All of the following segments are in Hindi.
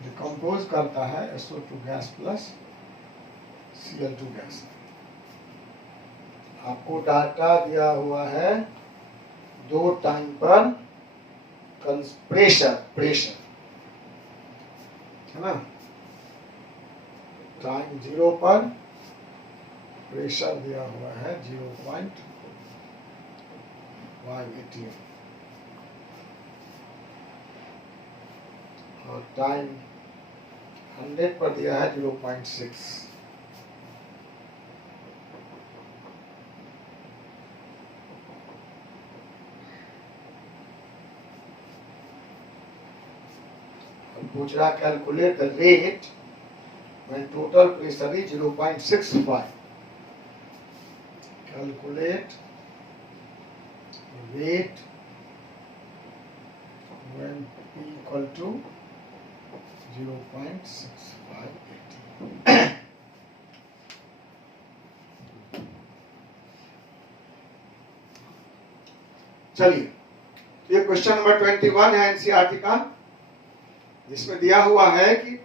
डिकम्पोज करता है SO2 gas plus Cl2 gas. आपको डाटा दिया हुआ है 2 टाइम पर प्रेशर है ना, टाइम 0 पर प्रेशर दिया हुआ है 0.5 atm और टाइम 100 पर दिया है 0.6। पूछ रहा calculate the rate when total pressure is 0.65. Calculate rate when P equal to 0.65 atm. चलिए, तो ये क्वेश्चन नंबर 21 है एनसीईआरटी का, जिसमें दिया हुआ है कि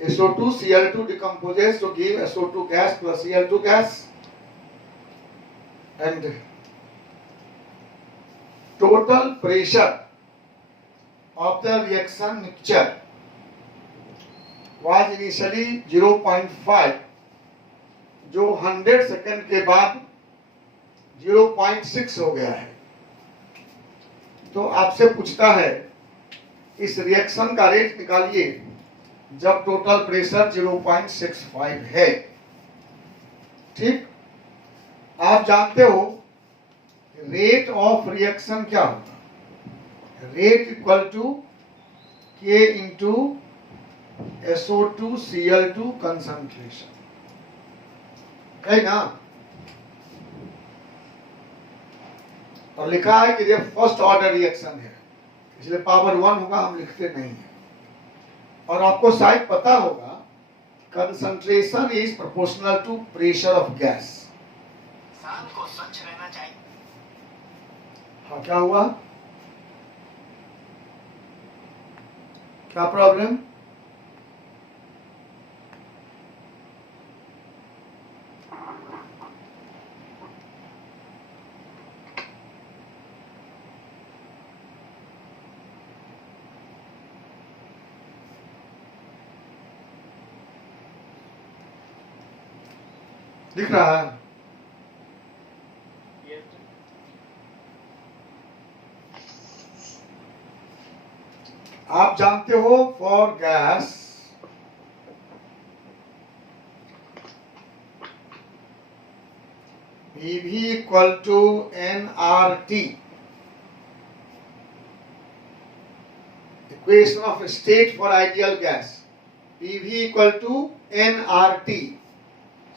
SO2 Cl2 decomposes to give SO2 gas plus Cl2 gas and total pressure of the reaction mixture was initially 0.5 जो 100 सेकंड के बाद 0.6 हो गया है। तो आपसे पूछता है इस रिएक्शन का रेट निकालिए जब टोटल प्रेशर 0.65 है। ठीक, आप जानते हो रेट ऑफ रिएक्शन क्या होता है, rate equal to K into SO2 Cl2 concentration है ना। और लिखा है कि ये फर्स्ट ऑर्डर रिएक्शन है, इसलिए पावर 1 होगा, हम लिखते नहीं है। और आपको शायद पता होगा concentration is proportional to pressure of gas. सांस को स्वच्छ रहना चाहिए। हाँ, क्या हुआ, क्या प्रॉब्लम? दिख रहा है? आप जानते हो for gas PV equal to nRT, equation of state for ideal gas. PV equal to nRT,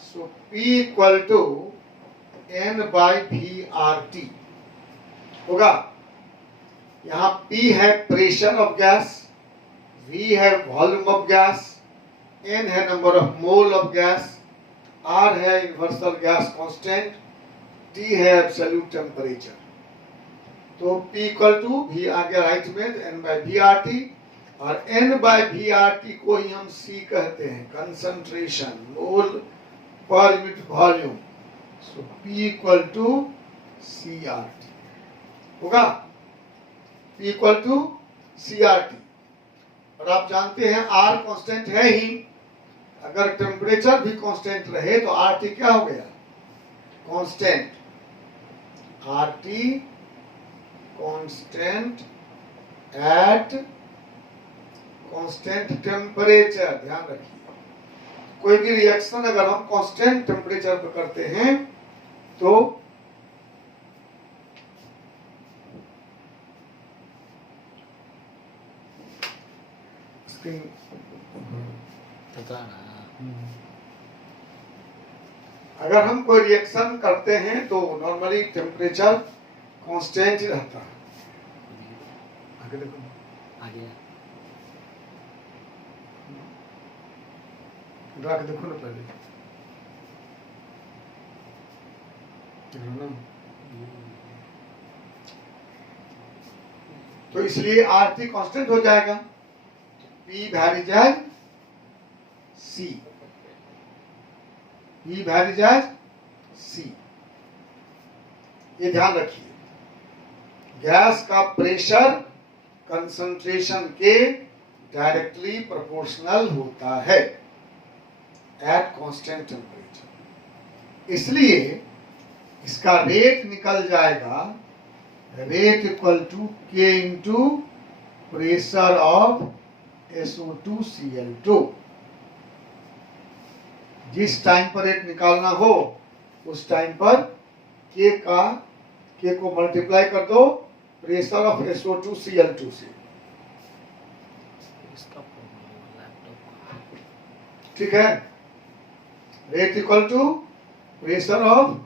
so P equal to N by VRT होगा। यहाँ P है प्रेशर ऑफ गैस, V है वॉल्यूम ऑफ गैस, N है number of mole of gas, R है यूनिवर्सल गैस कांस्टेंट, T है एब्सोल्यूट टेम्परेचर। तो P इक्वल टू V आ गया राइट में N बाई VRT, और N बाई VRT को ही हम C कहते हैं, concentration mole per unit volume. So P equal to CRT होगा, P इक्वल टू CRT। और आप जानते हैं R कांस्टेंट है ही, अगर टेम्परेचर भी कांस्टेंट रहे तो RT क्या हो गया, constant. RT constant at constant temperature. ध्यान रखिए, कोई भी रिएक्शन अगर हम कांस्टेंट टेम्परेचर पर करते हैं तो अगर हम कोई रिएक्शन करते हैं तो नॉर्मली टेम्परेचर कांस्टेंट ही रहता है। आगे देखो, आगे रख देखो ना पहले, तो इसलिए RT कांस्टेंट हो जाएगा। P P varies as C. P varies as C. ये ध्यान रखिए, गैस का प्रेशर कंसंट्रेशन के डायरेक्टली प्रोपोर्शनल होता है एट कांस्टेंट टेम्परेचर। इसलिए इसका रेट निकल जाएगा, rate equal to K into pressure of SO2Cl2। जिस टाइम पर रेट निकालना हो उस टाइम पर K को मल्टीप्लाई कर दो प्रेशर ऑफ SO2Cl2 से। ठीक है, rate equal to pressure of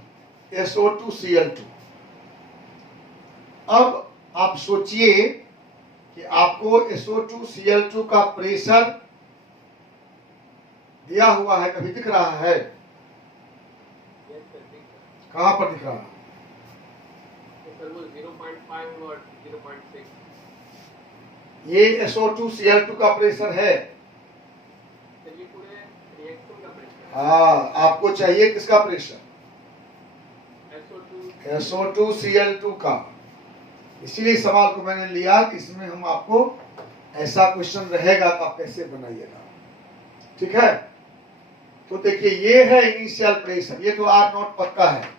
SO2Cl2। अब आप सोचिए कि आपको SO2Cl2 का प्रेशर दिया हुआ है, कभी दिख रहा है? कहां पर दिख रहा है? 0.5 और 0.6। ये SO2Cl2 का प्रेशर है। ये पूरे रिएक्टर का प्रेशर। हाँ, आपको चाहिए किसका प्रेशर? SO2 SO2Cl2 का। इसीलिए सवाल को मैंने लिया कि इसमें हम आपको ऐसा क्वेश्चन रहेगा तो आप कैसे बनाइएगा। ठीक है, तो देखिए ये है इनिशियल प्रेशर, ये तो R0 पक्का है,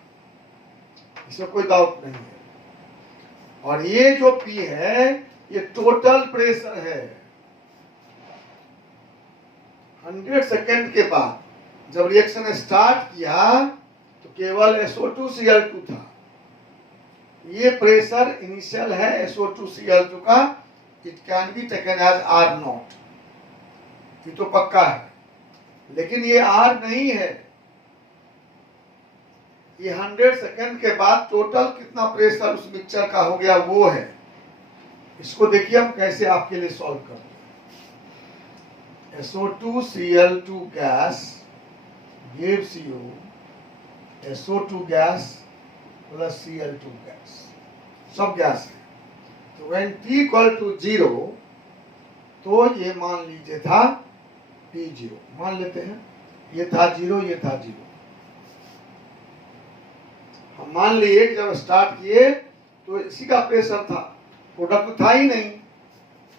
इसमें कोई डाउट नहीं है। और ये जो P है ये टोटल प्रेशर है। 100 सेकेंड के बाद जब रिएक्शन स्टार्ट किया तो केवल SO2Cl2 था। ये प्रेशर इनिशियल है SO2Cl2 का, it can be taken as R0, ये तो पक्का है। लेकिन ये R नहीं है, ये 100 सेकेंड के बाद टोटल कितना प्रेशर उस मिक्सचर का हो गया वो है। इसको देखिए हम कैसे आपके लिए सॉल्व करते हैं। SO2Cl2 gas gives you SO2 gas plus Cl2 gas, सब गैस है। तो when T इक्वल टू 0 तो ये मान लीजिए था T0, मान लेते हैं ये था 0, ये था 0। हम मान लिए कि जब स्टार्ट किए तो इसी का प्रेशर था, प्रोडक्ट तो था ही नहीं।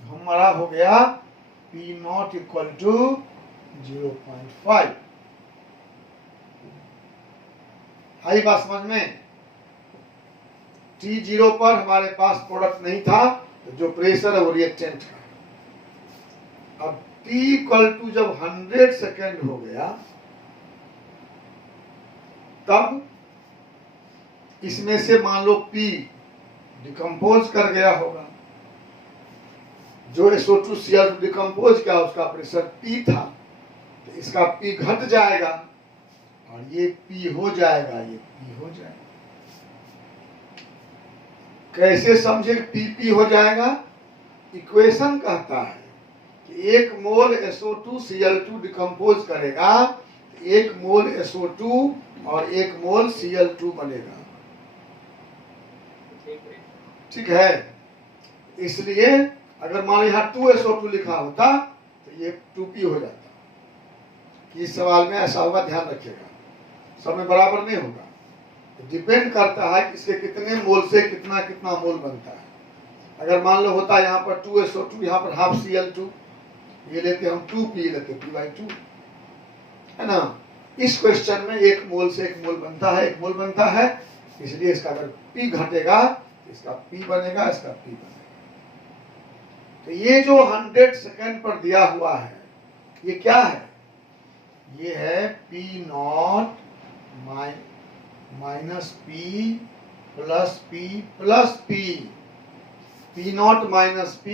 हमारा हो गया P0 इक्वल टू 0.5। आई बात समझ में? T0 पर हमारे पास प्रोडक्ट नहीं था, तो जो प्रेशर है वो रिएक्टेंट का। अब T इक्वल टू जब 100 सेकेंड हो गया तब इसमें से मान लो P डिकम्पोज कर गया होगा। जो SO2Cl2 डिकम्पोज किया उसका प्रेशर P था, तो इसका P घट जाएगा और ये P हो जाएगा, ये P हो जाएगा। कैसे समझे PP हो जाएगा? इक्वेशन कहता है कि 1 मोल SO2Cl2 डिकम्पोज करेगा, 1 मोल SO2 और 1 मोल Cl2 बनेगा। ठीक है, इसलिए अगर मान लो यहाँ 2SO2 लिखा होता तो ये 2P हो जाता। इस सवाल में ऐसा होगा, ध्यान रखिएगा, सब में बराबर नहीं होगा, डिपेंड करता है कि इसके कितने मोल से कितना कितना मोल बनता है। अगर मान लो होता यहाँ पर 2SO2, यहाँ पर हाफ Cl2, ये लेते हम 2P लेते P/2, है ना। इस क्वेश्चन में 1 मोल से 1 मोल बनता है, 1 मोल बनता है, इसलिए इसका अगर P घटेगा इसका P बनेगा, इसका P बनेगा। तो ये जो 100 सेकेंड पर दिया हुआ है ये क्या है? ये है P0 minus P plus P plus P, P0 minus P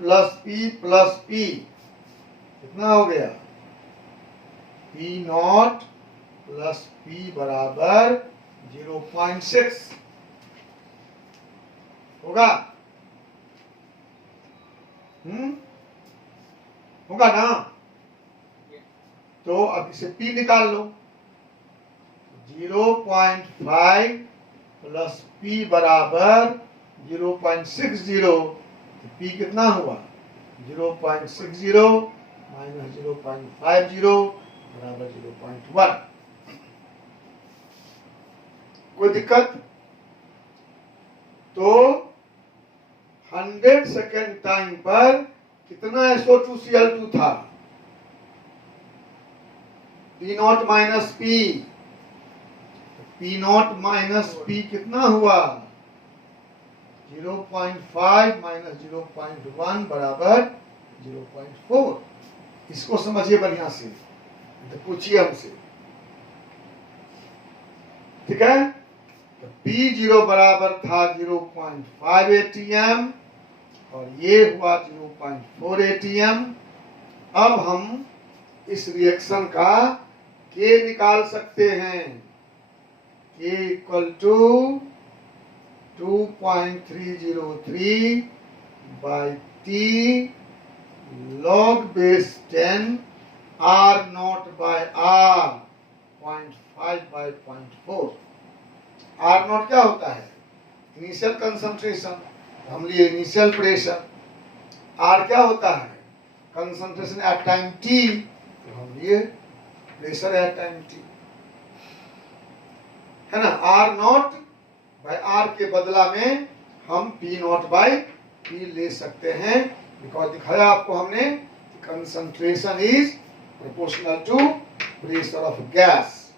plus P plus P, कितना हो गया? P0 प्लस P बराबर 0.6 होगा। होगा ना? तो अब इसे P निकाल लो। 0.5 प्लस P बराबर 0.60, P कितना हुआ? 0.60 माइनस 0.50 बराबर 0.1। कोई दिक्कत? तो 100 सेकेंड टाइम पर कितना SO2Cl2 था? P not minus P, P not minus P कितना हुआ? 0.5 माइनस 0.1 बराबर 0.4। इसको समझिए बढ़िया से, तो पूछिए हमसे, ठीक है? तो P0 बराबर था 0.5 ATM और ये हुआ 0.4 ATM। अब हम इस रिएक्शन का K निकाल सकते हैं। K equal to 2.303 by T log base 10 R not by R 0.5 by 0.4। R not क्या होता है? इनिशियल कंसंट्रेशन, हम लिए इनिशियल प्रेशर। R क्या होता है? कंसंट्रेशन एट टाइम T, तो हम लिए प्रेशर एट टाइम T, है ना? R नॉट बाय R के बदला में हम P नॉट बाय P ले सकते हैं, बिकॉज दिखाया आपको हमने concentration is proportional to pressure of gas.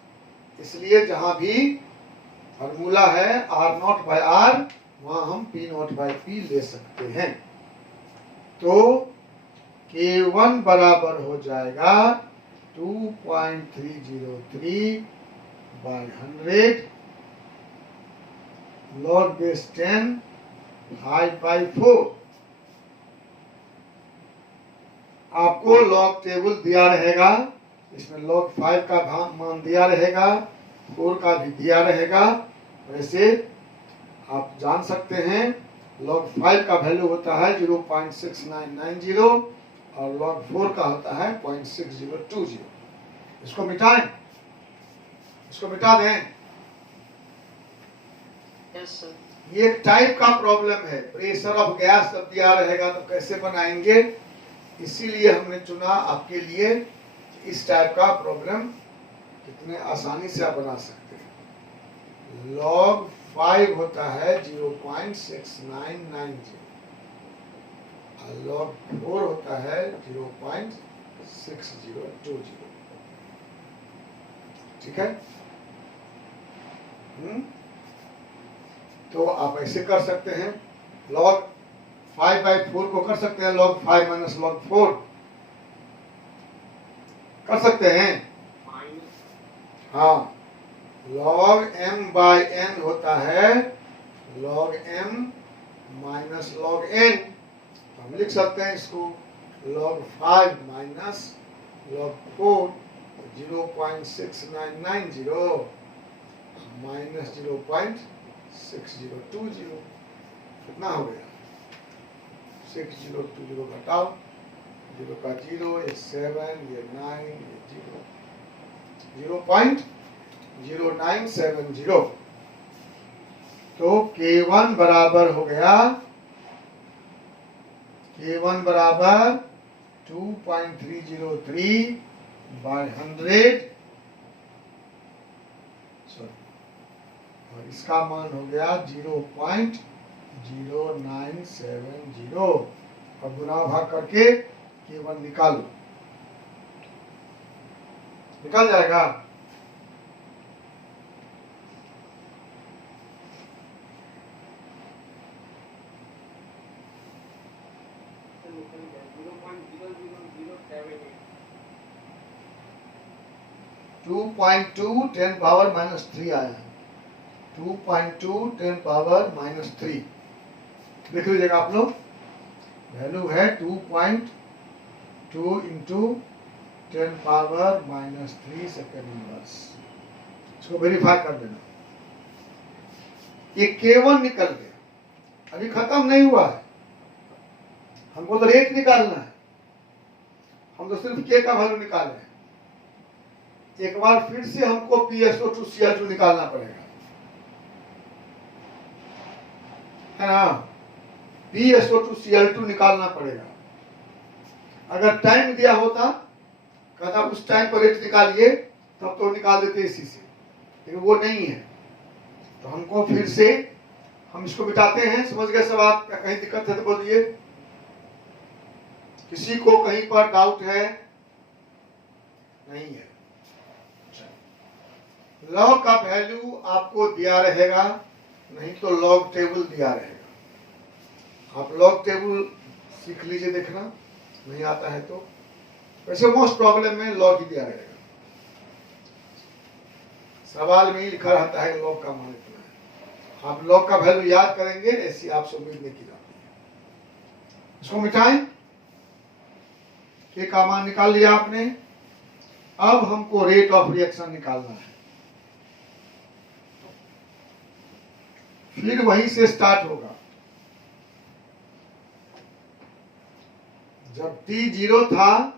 इसलिए जहां भी फॉर्मूला है R नॉट बाय R, वहां हम P नॉट बाय P ले सकते हैं। तो K1 बराबर हो जाएगा 2.303 बाय 100 log base 10 5 by 4। आपको log टेबल दिया रहेगा, इसमें log 5 का मान दिया रहेगा, 4 का भी दिया रहेगा। वैसे आप जान सकते हैं log 5 का वैल्यू होता है 0.6990 और log 4 का होता है 0.6020। इसको मिटाएं, इसको मिटा दें। Yes sir. ये एक टाइप का प्रॉब्लम है, प्रेशर ऑफ गैस जब दिया रहेगा तो कैसे बनाएंगे, इसीलिए हमने चुना आपके लिए इस टाइप का प्रॉब्लम कितने आसानी से आप बना सकते हैं। log 5 होता है 0.6990 और log 4 होता है 0.6020। ठीक है? तो आप ऐसे कर सकते हैं, log 5 by 4 को कर सकते हैं log 5 minus log 4 कर सकते हैं। हाँ, log m by n होता है log m minus log n। हम लिख सकते हैं इसको log 5 minus log 4 0.6990 minus 0.6020। कितना हो गया? 6020 घटाओ, 0 का 0, ये 7, ये 9, ये 0.0970। तो K1 बराबर हो गया, K1 बराबर 2.303 बाय 100 और इसका मान हो गया 0.0970 और गुना भाग करके K1 निकालो, निकल जाएगा। टू 10 पावर -3 आया है, 2.2 10 पावर -3 लिख लीजिएगा आप लोग। वैल्यू है 2.2 इंटू 10 पावर -3 सेकेंड इनवर्स। इसको वेरीफाई कर देना। ये K1 निकल गया, अभी खत्म नहीं हुआ है, हमको तो रेट निकालना है, हम तो सिर्फ K का वैल्यू निकाले हैं। एक बार फिर से हमको PSO2Cl2 निकालना पड़ेगा, है ना? PSO2Cl2 निकालना पड़ेगा। अगर टाइम दिया होता, कहता उस टाइम पर रेट निकालिए, तब तो निकाल देते इसी से, लेकिन वो नहीं है। तो हमको फिर से हम इसको मिटाते हैं। समझ गए सब आप? क्या कहीं दिक्कत है तो बोलिए। किसी को कहीं पर डाउट है? नहीं है। लॉग का वैल्यू आपको दिया रहेगा, नहीं तो लॉग टेबल दिया रहेगा। आप लॉग टेबल सीख लीजिए, देखना नहीं आता है तो। वैसे मोस्ट प्रॉब्लम में लॉग ही दिया रहेगा, सवाल में ही लिखा रहता है लॉग का मान इतना है। आप लॉग का वैल्यू याद करेंगे, ऐसी आपसे उम्मीद नहीं की जाती है। इसको मिटाएं। के का मान निकाल लिया आपने। अब हमको रेट ऑफ रिएक्शन निकालना है। फिर वहीं से स्टार्ट होगा। जब t 0 था,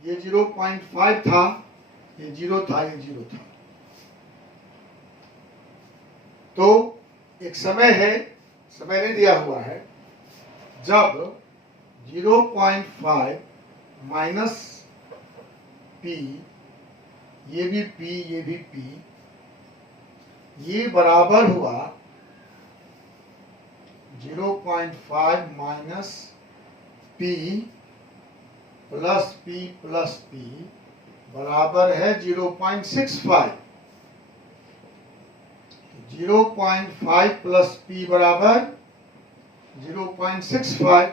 ये 0.5 था, ये 0 था, ये 0 था। तो एक समय है, समय नहीं दिया हुआ है, जब 0.5 माइनस P, ये भी P, ये भी P, ये बराबर हुआ 0.5 minus P plus P plus P बराबर है 0.65। 0.5 प्लस P बराबर 0.65,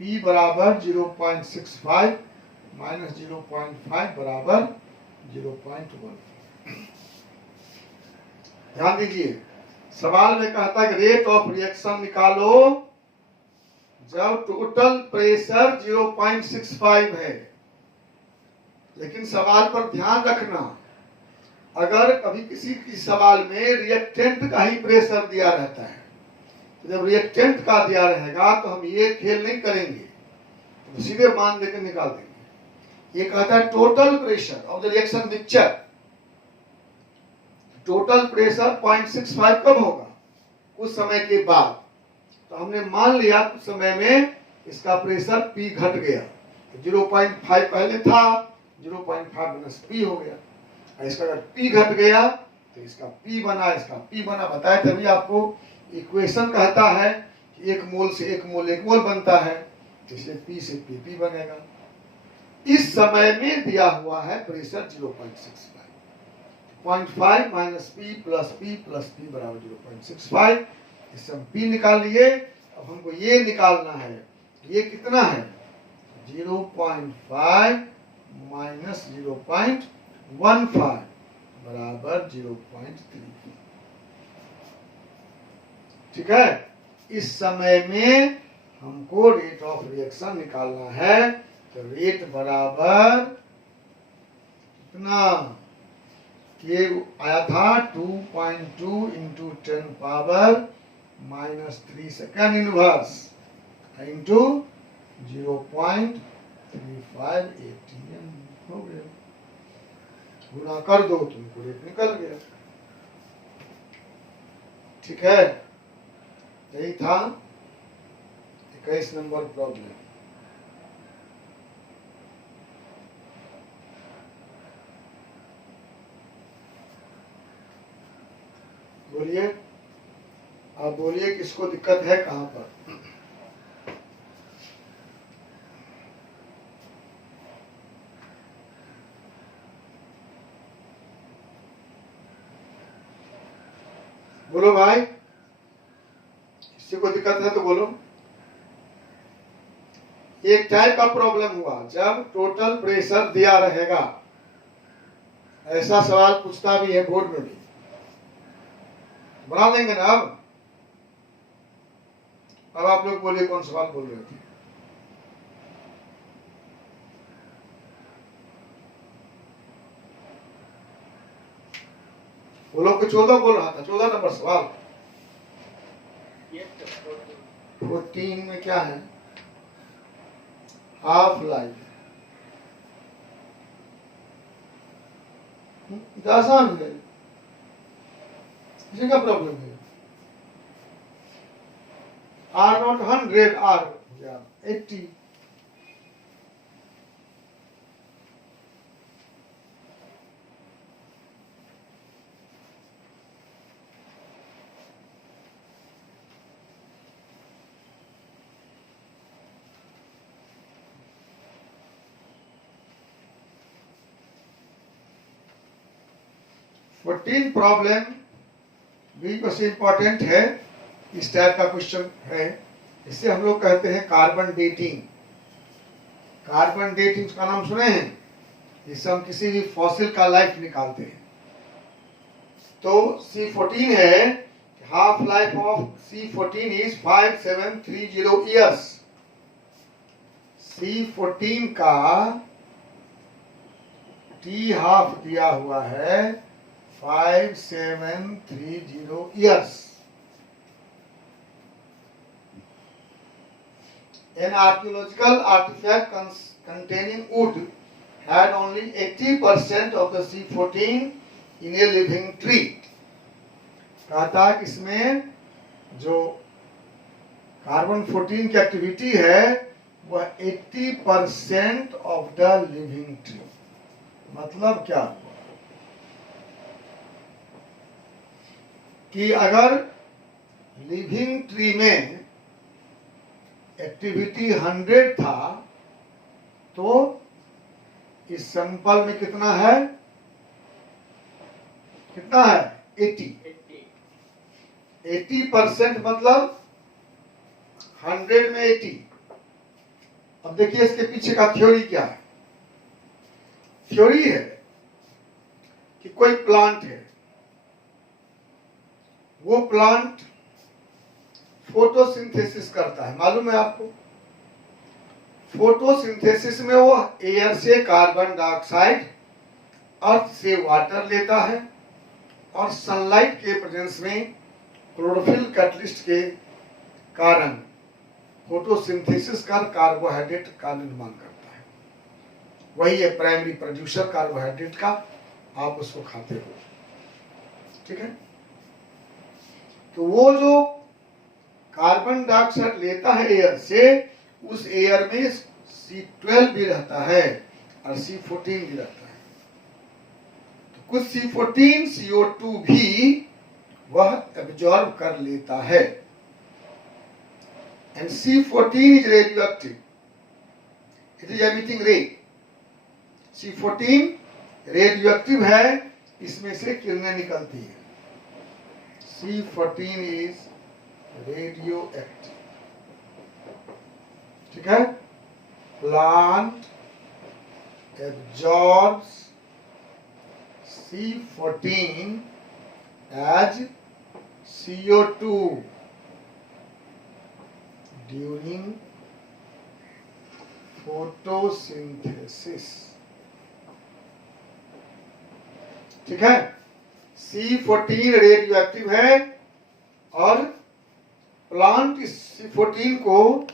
P बराबर 0.65 माइनस 0.5 बराबर 0.1। ध्यान दीजिए, सवाल में कहता है कि रेट ऑफ रिएक्शन निकालो जब टोटल प्रेशर 0.65 है। लेकिन सवाल पर ध्यान रखना, अगर कभी किसी सवाल में रिएक्टेंट का ही प्रेशर दिया रहता है, तो जब रिएक्टेंट का दिया रहेगा तो हम ये खेल नहीं करेंगे, तो सीधे मान देकर निकाल देंगे। ये कहता है total pressure of the reaction mixture. Total pressure 0.65 कब होगा? कुछ समय के बाद। तो हमने मान लिया कुछ समय में इसका प्रेशर P घट गया, तो 0.5 पहले था, 0.5 माइनस P हो गया। इसका अगर P घट गया तो इसका P बना, इसका P बना। बताया तभी आपको, इक्वेशन कहता है कि एक मोल से एक मोल बनता है, इसलिए P से P बनेगा। इस समय में दिया हुआ है pressure 0.65। 0.5 minus P plus P plus P बराबर 0.65। इससे हम P निकाल लिए। अब हमको ये निकालना है, ये कितना है? 0.5 माइनस 0.15 बराबर 0.35। ठीक है। इस समय में हमको रेट ऑफ रिएक्शन निकालना है, तो रेट बराबर कितना? ये आया था 2.2 into 10 power minus 3 second inverse into 0.35 ATM हो गया। गुना कर दो, तुमको रेट निकल गया। ठीक है, यही था 21 नंबर प्रॉब्लम। बोलिए, आप बोलिए किसको दिक्कत है, कहां पर? बोलो भाई, किसी को दिक्कत है तो बोलो। एक टाइप का प्रॉब्लम हुआ जब टोटल प्रेशर दिया रहेगा। ऐसा सवाल पूछता भी है बोर्ड में भी। बना देंगे ना? अब आप लोग बोलिए कौन सवाल बोल रहे थे? बोलो कि 14 बोल रहा था। 14 नंबर सवाल। 14 में क्या है? Half life. आसान है, इसी का प्रॉब्लम है। R0 100, R 80। 14 प्रॉब्लम भी बस इम्पोर्टेंट है, इस टाइप का क्वेश्चन है। इसे हम लोग कहते हैं कार्बन डेटिंग। कार्बन डेटिंग का नाम सुने हैं? इससे हम किसी भी फॉसिल का लाइफ निकालते हैं। तो C14 है, half life of C14 is 5730 years. C14 का T हाफ दिया हुआ है 5730 years. An archaeological artifact containing wood had only 80% of the C14 in a living tree. कहता है इसमें जो कार्बन 14 की एक्टिविटी है वह 80% ऑफ द लिविंग ट्री। मतलब क्या हुआ कि अगर लिविंग ट्री में एक्टिविटी 100 था तो इस सैंपल में कितना है? कितना है? 80। 80% मतलब 100 में 80। अब देखिए इसके पीछे का थ्योरी क्या है। थ्योरी है कि कोई प्लांट है, वो प्लांट फोटोसिंथेसिस करता है। मालूम है आपको? फोटोसिंथेसिस में वो एयर से कार्बन डाइऑक्साइड, अर्थ से वाटर लेता है और सनलाइट के प्रेजेंस में क्लोरोफिल कैटलिस्ट के कारण फोटोसिंथेसिस कर कार्बोहाइड्रेट का निर्माण करता है। वही है प्राइमरी प्रोड्यूसर कार्बोहाइड्रेट का, आप उसको खाते हो। ठीक है? तो वो जो कार्बन डाइऑक्साइड लेता है एयर से, उस एयर में C12 भी रहता है और C14 भी रहता है। तो कुछ C14 CO2 भी वह एब्जॉर्ब कर लेता है। And C14 is radioactive, it is emitting रे। C14 रेडियोएक्टिव है, इसमें से किरणें निकलती है। C14 is radioactive. ठीक है? Plant absorbs C14 as CO2 during photosynthesis। ठीक है? C14 रेडियोएक्टिव है और प्लांट इस C14 को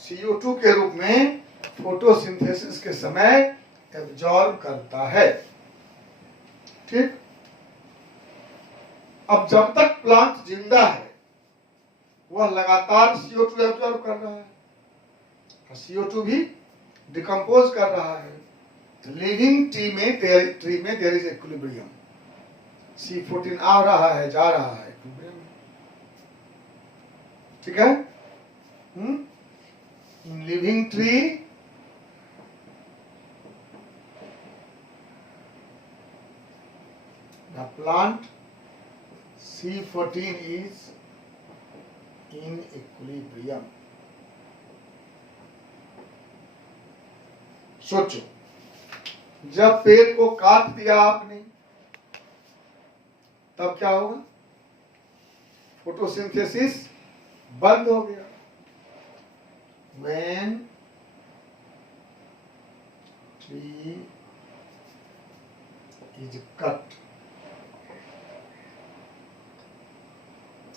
CO2 के रूप में फोटोसिंथेसिस के समय एब्जॉर्ब करता है। ठीक? अब जब तक प्लांट जिंदा है वह लगातार CO2 एब्जॉर्ब कर रहा है और CO2 भी डिकम्पोज कर रहा है। लिविंग ट्री में देयर इज इक्विलिब्रियम। C14 आ रहा है, जा रहा है, इक्विलिब्रियम। ठीक है? In living tree the plant C14 is in equilibrium। सोचो, जब पेड़ को काट दिया आपने तब क्या होगा? फोटोसिंथेसिस बंद हो गया। When tree is cut,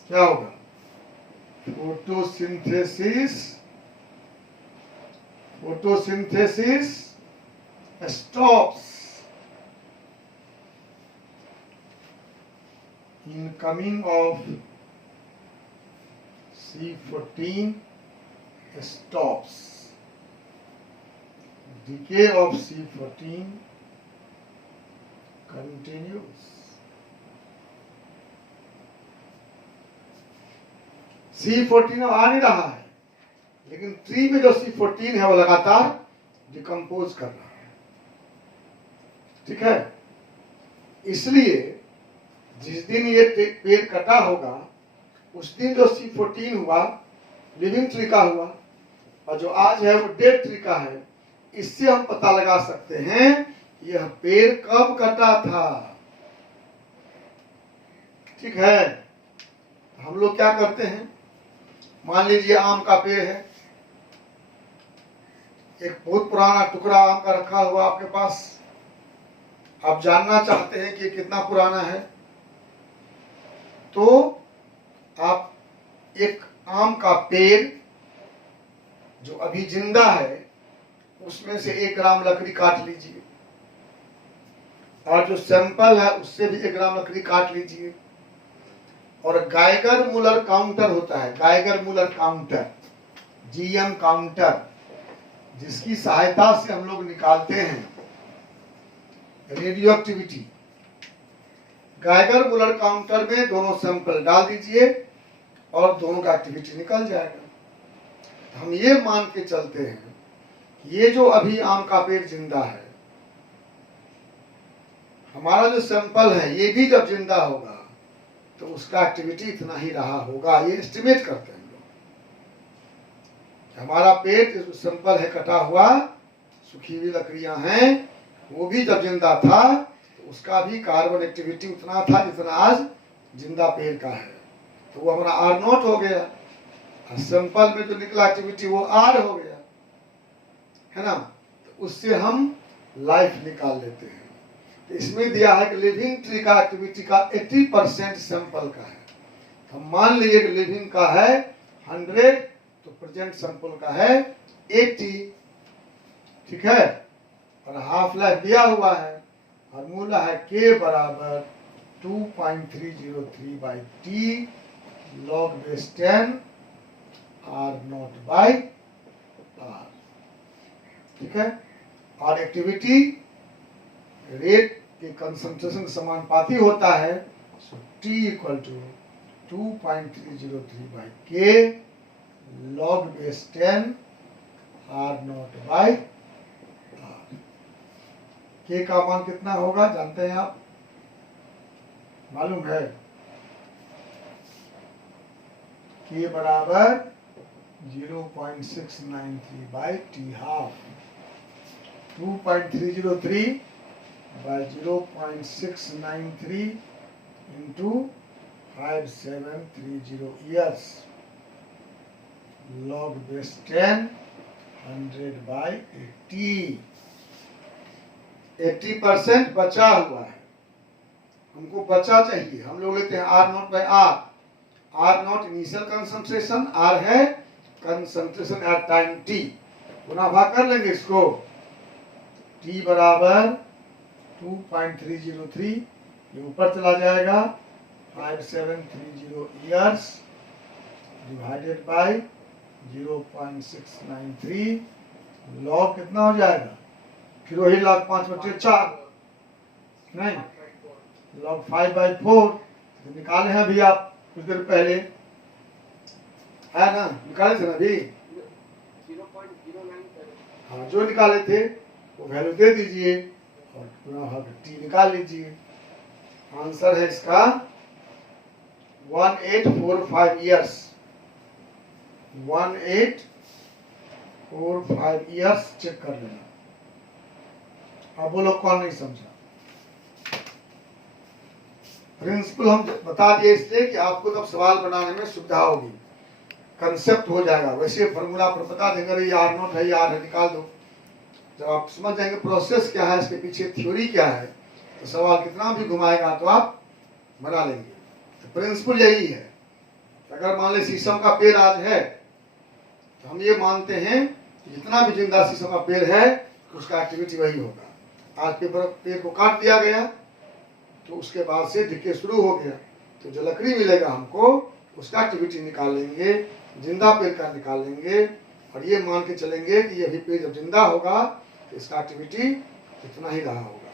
क्या होगा? Photosynthesis stops। Incoming of C14 stops। Decay of C14 continues। C14 अब आ नहीं रहा है, लेकिन ट्री में जो C14 है वो लगातार डिकम्पोज कर रहा है। ठीक है? इसलिए जिस दिन ये पेड़ कटा होगा उस दिन जो C14 हुआ लिविंग ट्री का हुआ, और जो आज है वो डेड ट्री का है। इससे हम पता लगा सकते हैं यह पेड़ कब कटा था। ठीक है, हम लोग क्या करते हैं, मान लीजिए आम का पेड़ है, एक बहुत पुराना टुकड़ा आम का रखा हुआ आपके पास, आप जानना चाहते हैं कि ये कितना पुराना है, तो आप एक आम का पेड़ जो अभी जिंदा है उसमें से 1 ग्राम लकड़ी काट लीजिए, और जो सैंपल है उससे भी 1 ग्राम लकड़ी काट लीजिए, और गाइगर मूलर काउंटर होता है, Geiger Muller counter, GM counter, जिसकी सहायता से हम लोग निकालते हैं radio activity. Geiger Muller counter में दोनों सैंपल डाल दीजिए और दोनों का एक्टिविटी निकल जाएगा। हम ये मान के चलते हैं ये जो अभी आम का पेड़ जिंदा है, हमारा जो सैंपल है ये भी जब जिंदा होगा तो उसका एक्टिविटी इतना ही रहा होगा, ये एस्टिमेट करते हैं हम लोग। हमारा पेड़ जो सैंपल है कटा हुआ, सूखी हुई लकड़ियां हैं, वो भी जब जिंदा था तो उसका भी कार्बन एक्टिविटी उतना था जितना आज जिंदा पेड़ का है, तो वो हमारा R0 हो गया। सैंपल में जो निकला एक्टिविटी वो R हो गया, है ना। तो उससे हम लाइफ निकाल लेते हैं। तो इसमें दिया है कि लिविंग ट्री का एक्टिविटी का 80% सैंपल का है। हम मान लीजिए कि लिविंग का है 100, तो प्रेजेंट सैंपल का है 80। ठीक है, और हाफ लाइफ दिया हुआ है, फॉर्मूला है K बराबर 2.303/T log base 10 R0 by R। ठीक है, और एक्टिविटी रेट के कंसंट्रेशन के समानुपाती होता है, so T equal to 2.303/K log base 10 R0 by R। K का मान कितना होगा जानते हैं आप, मालूम है? K बराबर 0.693/T half, 2.303/0.693 into 5730 years log base 10 100/80। 80% बचा हुआ है, हमको बचा चाहिए, हम लोग लेते हैं R0/R। R0 initial concentration, R है कंसंट्रेशन एट टाइम T, गुना भाग कर लेंगे इसको। T बराबर 2.303, ये ऊपर चला जाएगा, 5730 years डिवाइडेड बाय 0.693 लॉग कितना हो जाएगा, फिर वही लॉग 5/4 नहीं, लॉग 5/4 निकाले हैं अभी आप कुछ देर पहले, है ना, निकाले थे ना अभी। 0.097। हाँ, जो निकाले थे वो वैल्यू दे दीजिए और पूरा T निकाल लीजिए। आंसर है इसका 1845 ईयर्स, 1845 ईयर्स चेक कर लेना। अब बोलो कौन नहीं समझा। प्रिंसिपल हम बता दिए इसलिए कि आपको तब सवाल बनाने में सुविधा होगी, कंसेप्ट हो जाएगा। वैसे फॉर्मूला पर बता देंगे ये R0 है, ये R है, निकाल दो। जब आप समझ जाएंगे प्रोसेस क्या है, इसके पीछे थ्योरी क्या है, तो सवाल कितना भी घुमाएगा तो आप बना लेंगे। तो प्रिंसिपल यही है। अगर मान ले शीशम का पेड़ आज है तो हम ये मानते हैं कि जितना भी जिंदा शीशम का पेड़ है उसका एक्टिविटी वही होगा। आज पेड़ को काट दिया गया तो उसके बाद से डिके शुरू हो गया, तो जो लकड़ी मिलेगा हमको उसका एक्टिविटी निकाल लेंगे, जिंदा पेड़ का निकाल लेंगे, और ये मान के चलेंगे कि ये भी पेड़ जब जिंदा होगा तो इसका एक्टिविटी इतना ही रहा होगा।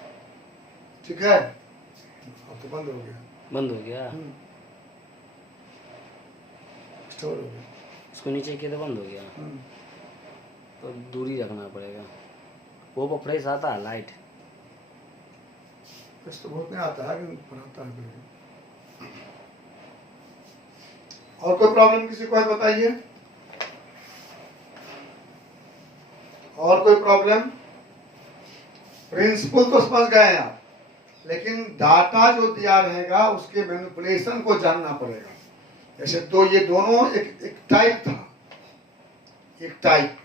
ठीक है, अब तो बंद हो गया, बंद हो गया, स्टोर हो गया, उसको नीचे किया तो बंद हो गया। तो दूरी रखना पड़ेगा। वो पर फ्रेश आता है लाइट, कुछ तो बहुत नहीं आता है, लेकिन पढ़ाता है। और कोई प्रॉब्लम किसी को है तो बताइए। और कोई प्रॉब्लम? प्रिंसिपल तो समझ गए आप, लेकिन डाटा जो दिया रहेगा उसके मैनिपुलेशन को जानना पड़ेगा। जैसे तो ये दोनों एक टाइप था, एक टाइप।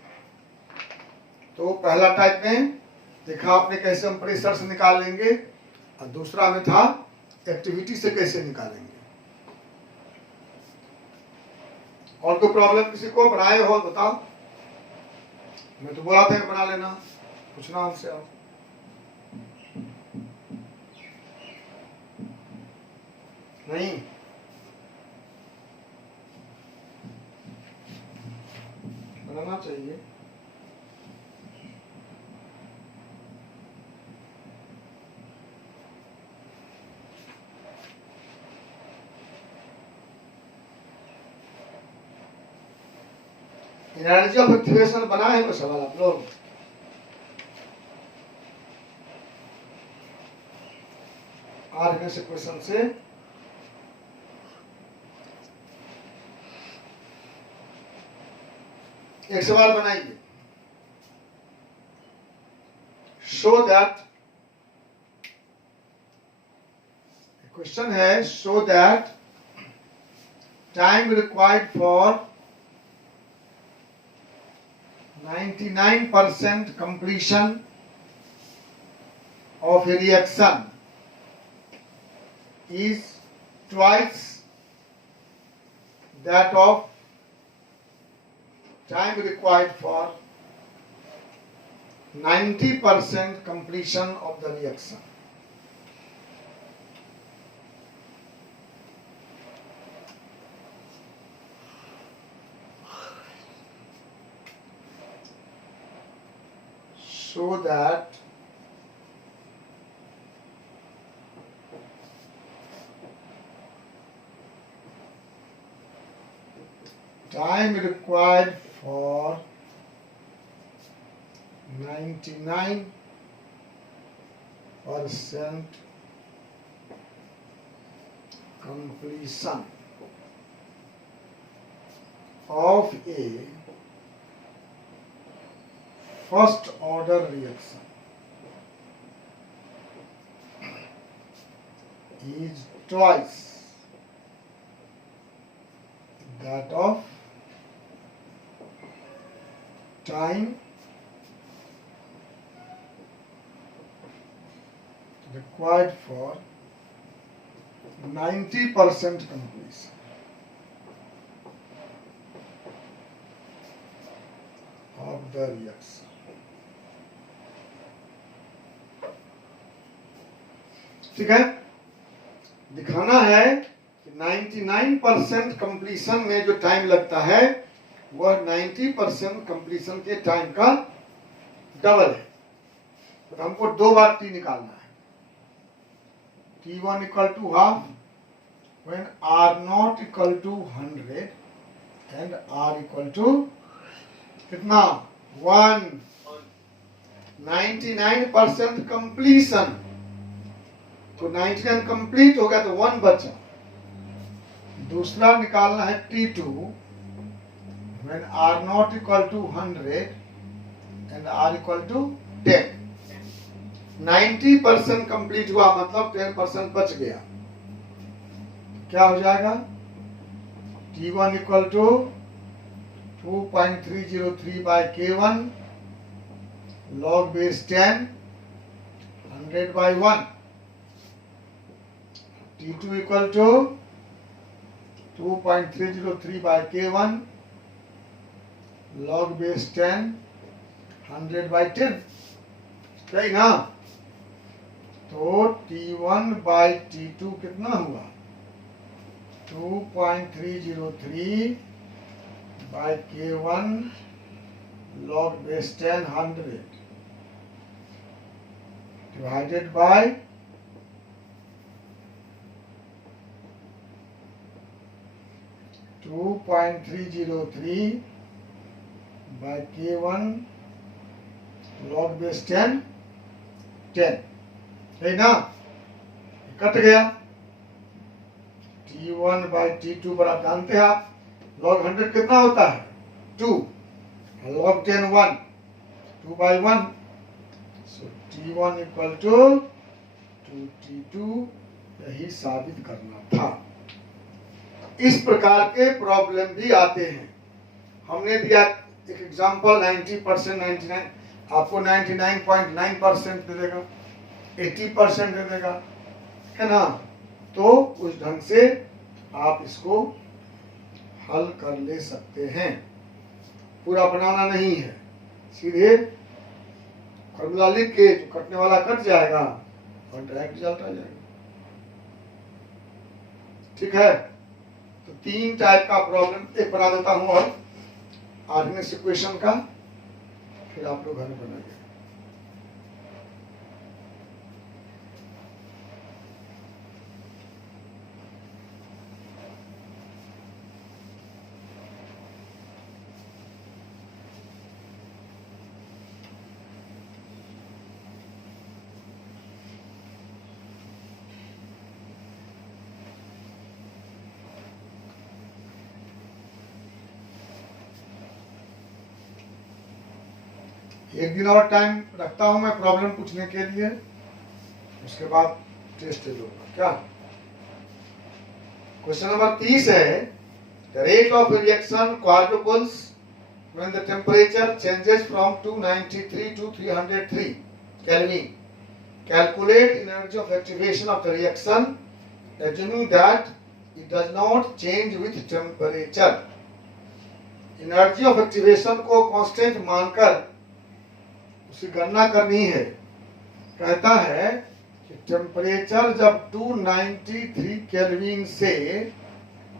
तो पहला टाइप में देखा आपने कैसे हम प्रेशर से निकाल लेंगे, और दूसरा में था एक्टिविटी से कैसे निकालेंगे। और कोई प्रॉब्लम किसी को? बनाए हो बताओ। मैं तो बोला था कि बना लेना, पूछना हमसे आप। नहीं, बनाना चाहिए। एनर्जी ऑफ एक्टिवेशन बना है वो सवाल आप लोग? आज से क्वेश्चन से एक सवाल बनाइए। शो दैट, क्वेश्चन है show that time required for 99% completion of a reaction is twice that of time required for 90% completion of the reaction. So that time required for 99% completion of a first order reaction is twice that of time required for 90% completion of the reaction. ठीक है, दिखाना है कि 99% कंप्लीशन में जो टाइम लगता है वह 90% कंप्लीशन के टाइम का डबल है। तो हमको दो बार टी निकालना है। T1 equal to half when R0 equal to 100 and R equal to कितना 1। 99% कंप्लीशन, तो 99 कंप्लीट हो गया तो 1 बचा। दूसरा निकालना है T2 when R0 equal to 100 and R equal to 10। 90% complete हुआ मतलब 10% बच गया। क्या हो जाएगा? T1 equal to 2.303 by K1 log base 10 100 by 1। T2 equal to 2.303 by K1 log base 10 100 by 10। सही ना? तो T1 by T2 कितना हुआ? 2.303 by K1 log base 10 100 divided by 2.303 by K1 log base 10 10 है ना? कट गया। T1 by T2 बड़ा जानते हैं आप, log 100 कितना होता है 2, log 10 1, 2 by 1, so T1 equal to 2T2, यही साबित करना था। इस प्रकार के प्रॉब्लम भी आते हैं। हमने दिया एक एग्जांपल 90%, 99, आपको 99.9% दे देगा, 80% दे देगा, है ना। तो उस ढंग से आप इसको हल कर ले सकते हैं। पूरा बनाना नहीं है, सीधे फॉर्मूला लिख के जो कटने वाला कट जाएगा और डायरेक्ट रिजल्ट आ जाएगा। ठीक है, तो 3 टाइप का प्रॉब्लम एक बना देता हूं और आर्गनेस इक्वेशन का, फिर आप लोग घर में बनाइए। एक दिन और टाइम रखता हूं मैं प्रॉब्लम पूछने के लिए, उसके बाद टेस्ट लूंगा। क्या क्वेश्चन नंबर 30 है, the rate of reaction quadruples when the temperature changes from 293 to 303 Kelvin. Calculate energy of activation of the reaction assuming that it does not change with temperature. Energy of activation को कांस्टेंट मानकर उसकी गणना करनी है। कहता है कि टेम्परेचर जब 293 केल्विन से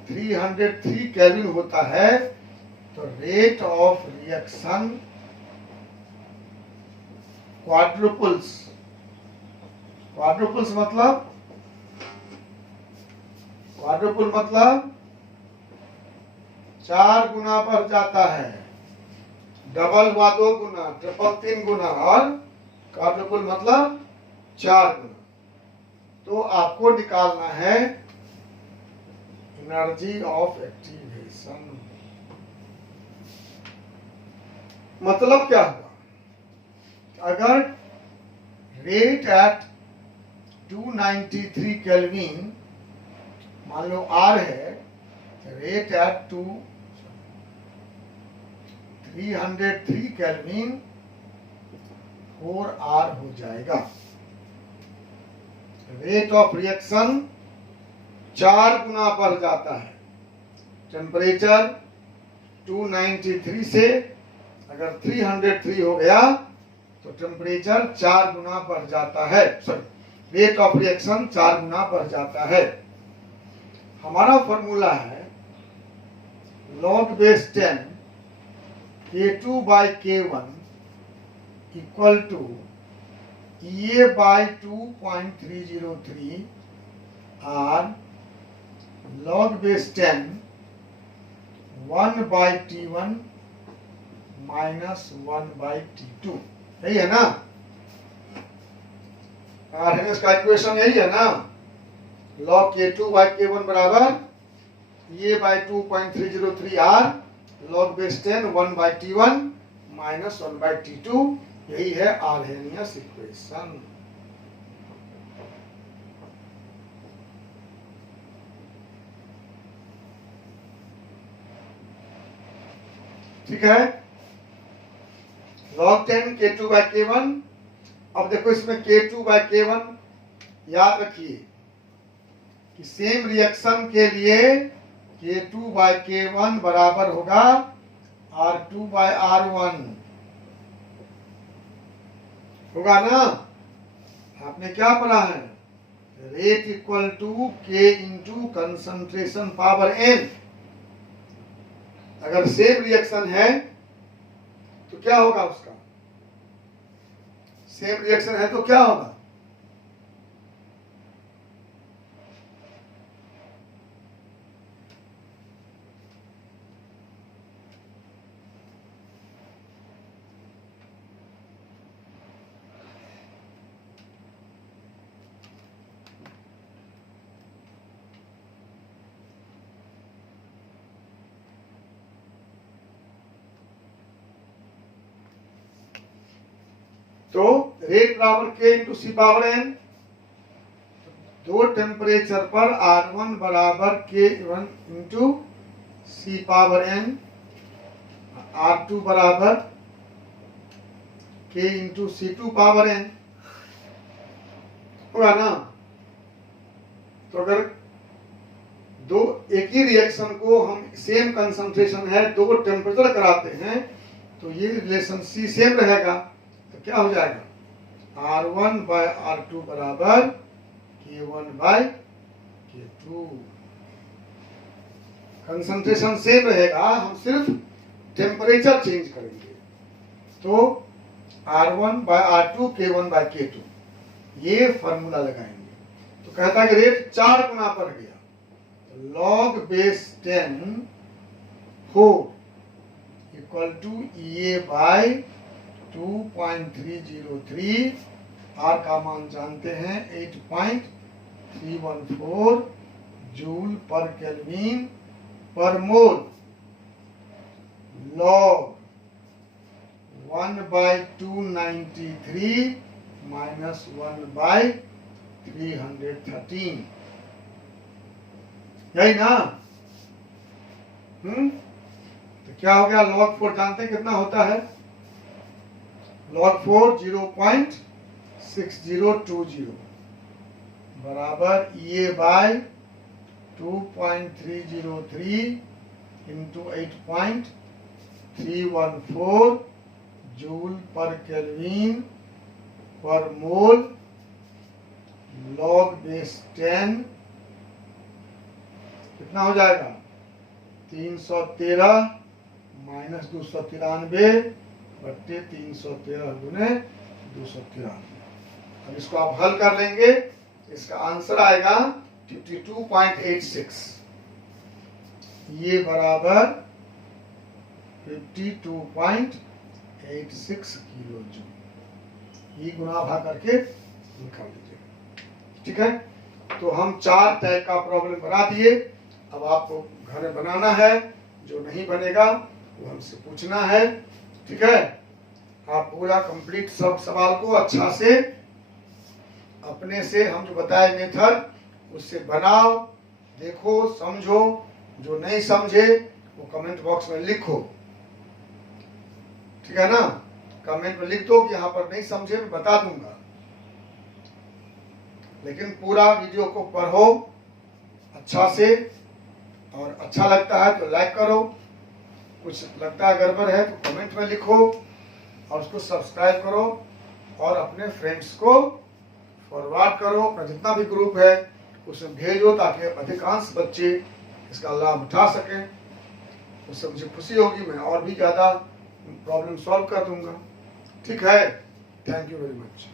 303 केल्विन होता है तो रेट ऑफ रिएक्शन क्वाड्रुपल्स मतलब 4 गुना बढ़ जाता है। डबल हुआ 2 गुना, ट्रिपल 3 गुना और क्वाड्रुपल मतलब 4 गुना। तो आपको निकालना है एनर्जी ऑफ एक्टिवेशन। मतलब क्या हुआ, अगर रेट एट 293 केल्विन मान लो R है, रेट एट 303 केल्विन 4R हो जाएगा। रेट ऑफ रिएक्शन 4 गुना बढ़ जाता है। टेम्परेचर 293 से अगर 303 हो गया तो टेम्परेचर 4 गुना बढ़ जाता है, सॉरी रेट ऑफ रिएक्शन 4 गुना बढ़ जाता है। हमारा फॉर्मूला है log base 10 K2 by K1 equal to EA by 2.303 R log base 10 1 by T1 minus 1 by T2। यही है ना, आर्गनेस का इक्वेशन यही है ना। log K2 by K1 बराबर EA by 2.303 R log base 10 1 by T1 minus 1 by T2, यही है आर्हेनियस इक्वेशन। ठीक है, log 10 K2 by K1। अब देखो इसमें K2 by K1 याद रखिए कि सेम रिएक्शन के लिए K2 by K1 बराबर होगा R2 by R1, होगा ना। आपने क्या पढ़ा है, rate equal to K into concentration power N। अगर सेम रिएक्शन है तो क्या होगा, उसका सेम रिएक्शन है तो क्या होगा, तो रेट बराबर के इंटू सी पावर एन। दो टेम्परेचर पर R1 बराबर K1 इंटू सी पावर एन, R2 बराबर K into C2 power N होगा ना। तो अगर दो एक ही रिएक्शन को हम सेम कंसंट्रेशन है, दो टेम्परेचर कराते हैं, तो ये रिलेशन सी सेम रहेगा। तो क्या हो जाएगा, R1 बाय R2 बराबर K1 bye K2। Concentration same रहेगा, हम सिर्फ टेम्परेचर चेंज करेंगे। तो R1 bye R2 K1 bye K2 ये फॉर्मूला लगाएंगे। तो कहता है कि रेट 4 गुना पर गया, log base 10 4 equal to EA by 2.303। R का मान जानते हैं 8.314 joule per kelvin per mole. log 1 bye 293 minus 1 bye 313, यही ना। तो क्या हो गया, log 4 जानते हैं कितना होता है, log 4 0.6020 बराबर EA by 2.303 into 8.314 joule per kelvin per mole. log base 10 कितना हो जाएगा, 313 माइनस 293 बट्टे 313 गुने 293। अब इसको आप हल कर लेंगे, इसका आंसर आएगा 52.86। ये बराबर 52.86 किलो जूल। ये गुना भाग करके निकाल लीजिएगा, ठीक है। तो हम 4 टाइप का प्रॉब्लम बना दिए। अब आपको घर में बनाना है, जो नहीं बनेगा वो हमसे पूछना है, ठीक है। आप पूरा कंप्लीट सब सवाल को अच्छा से अपने से हम जो बताए मेथड उससे बनाओ, देखो, समझो। जो नहीं समझे वो कमेंट बॉक्स में लिखो, ठीक है ना। कमेंट में लिख दो कि यहाँ पर नहीं समझे, मैं बता दूंगा। लेकिन पूरा वीडियो को पढ़ो अच्छा से, और अच्छा लगता है तो लाइक करो, कुछ लगता है गड़बड़ है तो कमेंट में लिखो, और उसको सब्सक्राइब करो और अपने फ्रेंड्स को फॉरवर्ड करो। अपना जितना भी ग्रुप है उसमें भेजो, ताकि अधिकांश बच्चे इसका लाभ उठा सकें। उससे मुझे खुशी होगी, मैं और भी ज़्यादा प्रॉब्लम सॉल्व कर दूंगा, ठीक है। Thank you very much.